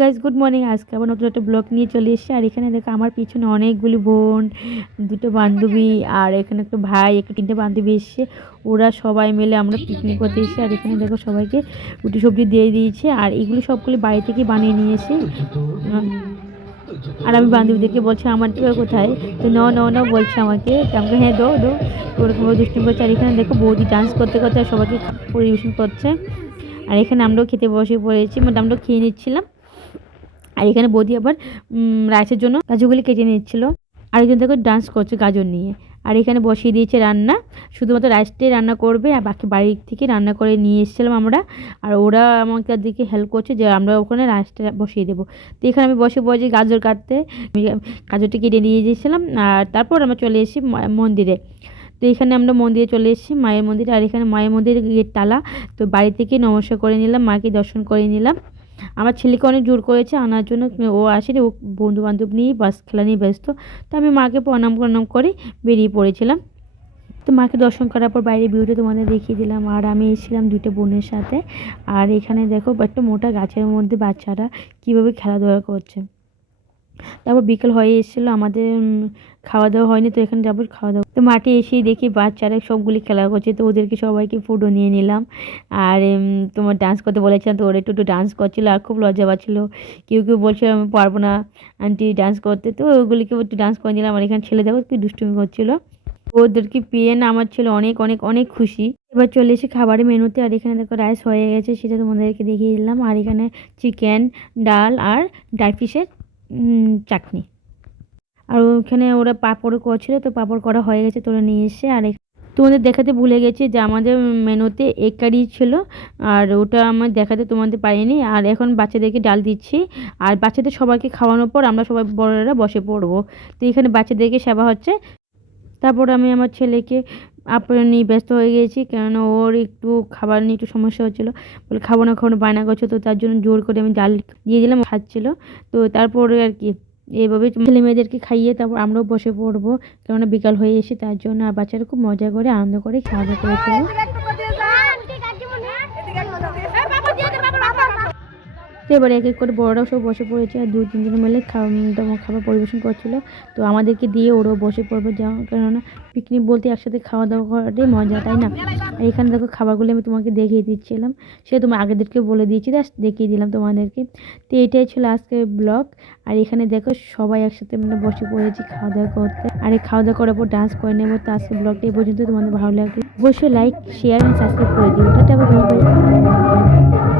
Guys, good morning. আজকে আবার নতুন একটা ব্লগ নিয়ে চলে এসেছি। আর এখানে দেখো আমার পিছনে অনেকগুলি বোন, দুটো বান্ধবী, আর এখানে একটা ভাই, একটা তিনটে বান্ধবী এসছে। ওরা সবাই মিলে আমরা পিকনিক করতে এসেছি। আর এখানে দেখো সবাইকে রুটি সবজি দিয়ে দিয়েছে। আর এগুলি সবগুলি বাড়ি থেকে বানিয়ে নিয়ে এসে, আর আমি বান্ধবীদেরকে বলছি আমার টিয়া কোথায়, তো ন ন ন বলছে আমাকে, তো আমাকে হ্যাঁ দো দো, ওরকমভাবে দুষ্টুমি করছে। আর এখানে দেখো বৌদি ডান্স করতে করতে সবাইকে পরিবেশন করছে। আর এখানে আমরাও খেতে বসে পড়েছি, মানে আমরাও খেয়ে নিচ্ছিলাম। আর এখানে বৌদি আবার রাইসের জন্য গাজরগুলি কেটে নিচ্ছিল। আরেকজন দেখো ডান্স করছে গাজর নিয়ে। আর এখানে বসিয়ে দিয়েছে রান্না, শুধুমাত্র রাইসটাই রান্না করবে, আর বাকি বাড়ির থেকে রান্না করে নিয়ে এসেছিলাম আমরা। আর ওরা আমাকে দিকে হেল্প করছে যে আমরা ওখানে রাইসটা বসিয়ে দেবো। তো এখানে আমি বসে বসে গাজর কাটতে, গাজরটা কেটে নিয়ে গিয়েছিলাম। আর তারপর আমরা চলে এসেছি মন্দিরে। তো এখানে আমরা মন্দিরে চলে এসেছি, মায়ের মন্দিরে। আর এখানে মায়ের মন্দিরে গিয়ে তালা, তো বাড়ি থেকে নমস্কার করে নিলাম, মাকে দর্শন করে নিলাম। আমার ছেলেকে অনেক জোর করেছে আনার জন্য, ও আসেনি, ও বন্ধু বান্ধব নিয়ে বাস খেলা নিয়ে ব্যস্ত। তো আমি মাকে প্রণাম করে বেরিয়ে পড়েছিলাম। তো মাকে দর্শন করার পর বাইরে ভিউটা তোমাদের দেখিয়ে দিলাম। আর আমি এসেছিলাম দুটো বোনের সাথে। আর এখানে দেখো একটা মোটা গাছের মধ্যে বাচ্চারা কীভাবে খেলাধুলা করছে। তারপর বিকেল হয়ে এসেছিলো, আমাদের খাওয়া দাওয়া হয়নি, তো এখানে যাবো খাওয়া দাওয়া। তো মাঠে এসেই দেখি বাচ্চারা সবগুলি খেলা করছে, তো ওদেরকে সবাইকে ফটো নিয়ে নিলাম। আর তোমার ডান্স করতে বলেছিলাম, তো ওরা একটু একটু ডান্স করছিলো, আর খুব লজ্জা পাচ্ছিলো। কেউ কেউ বলছিল আমি পারবো না আন্টি ডান্স করতে, তো ওগুলিকে একটু ডান্স করে নিলাম। আর এখানে ছেলে দেখো কি দুষ্টুমি করছিলো, ওদেরকে পেয়ে না আমার ছেলে অনেক অনেক অনেক খুশি। এবার চলে এসে খাবারের মেনুতে। আর এখানে দেখো রাইস হয়ে গেছে, সেটা তোমাদেরকে দেখিয়ে দিলাম। আর এখানে চিকেন, ডাল আর ড্রাই ফিশের চাটনি। আর ওখানে ওরা পাঁপড় করছিল, তো পাঁপড় করা হয়ে গেছে, তোরা নিয়ে এসে। আর তোমাদের দেখাতে ভুলে গেছি যে আমাদের মেনুতে এগ কারি ছিল, আর ওটা আমার দেখাতে তোমাদের পারিনি। আর এখন বাচ্চাদেরকে ডাল দিচ্ছি, আর বাচ্চাদের সবাইকে খাওয়ানোর পর আমরা সবাই বড়রা বসে পড়বো। তো এখানে বাচ্চাদেরকে সেবা হচ্ছে। তারপর আমি আমার ছেলেকে আপন নিয়ে ব্যস্ত হয়ে গিয়েছি, কেননা ওর একটু খাবার নিয়ে একটু সমস্যা হচ্ছিলো, বলে খাবো না খাবো না বায়না করছে। তো তার জন্য জোর করে আমি ডাল দিয়ে দিলাম, খাচ্ছিলো। তো তারপরে আর কি এইভাবে ছেলে মেয়েদেরকে খাইয়ে তারপর আমরাও বসে পড়বো, কেননা বিকাল হয়ে এসে তার জন্য। আর বাচ্চারা খুব মজা করে আনন্দ করে খাওয়া দাওয়া করেছিল। তো এবারে এক এক করে বড়রাও সব বসে পড়েছে, আর দুই তিনজন মিলে খাবার পরিবেশন করছিলো। তো আমাদেরকে দিয়ে ওরাও বসে পড়বে, কেননা পিকনিক বলতে একসাথে খাওয়া দাওয়া করাটাই মজা, তাই না? আর এখানে দেখো খাবারগুলো আমি তোমাকে দেখিয়ে দিচ্ছিলাম, সে তোমার আগেদেরকে বলে দিয়েছি, দেখিয়ে দিলাম তোমাদেরকে। তো এটাই ছিল আজকের ব্লগ। আর এখানে দেখো সবাই একসাথে মানে বসে পড়েছি খাওয়া দাওয়া করতে। আর এই খাওয়া দাওয়া করার পর ডান্স করে নেবো। তো আজকের ব্লগটা এই পর্যন্ত। তোমাদের ভালো লাগলে অবশ্যই লাইক, শেয়ার এবং সাবস্ক্রাইব করে দিও। Tata, bye bye.